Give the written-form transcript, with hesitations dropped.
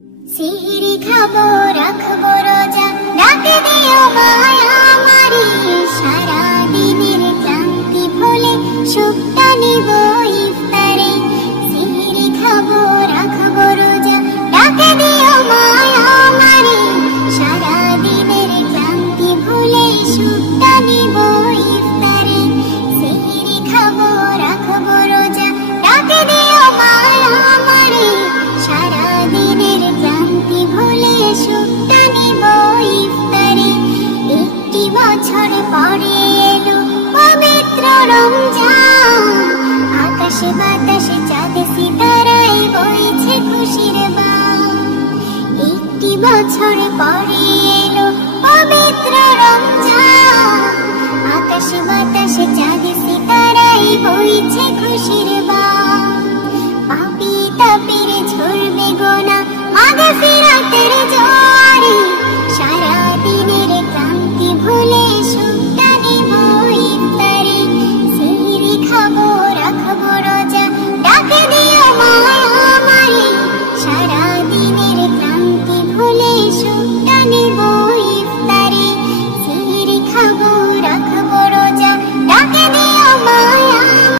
সিহিরি খাবো রাখবো রোজা, ডাকে দিও মায়া আমারি, সারা দিনের ক্লান্তি ভুলে সুখটা নিব ইফতারে। সিহিরি খাবো রাখবো রোজা, ডাকে দিও মায়া আমারি, সারা দিনের ক্লান্তি ভুলে সুখটা নিব ইফতারে। সিহিরি খাবো রাখবো রোজা, ডাকে দিও মায়া আমারি, সারা দিনের ক্লান্তি ভুলে সুখটা নিব ইফতারে। একটি বছর পরে এলো পবিত্র রমজান, আকাশে বাতাসে চাঁদ সিতারায় বইছে খুশির বান। একটি বছর পরে এলো পবিত্র রমজান, আকাশে বাতাসে চাঁদ সিতারায় বইছে খুশির বান।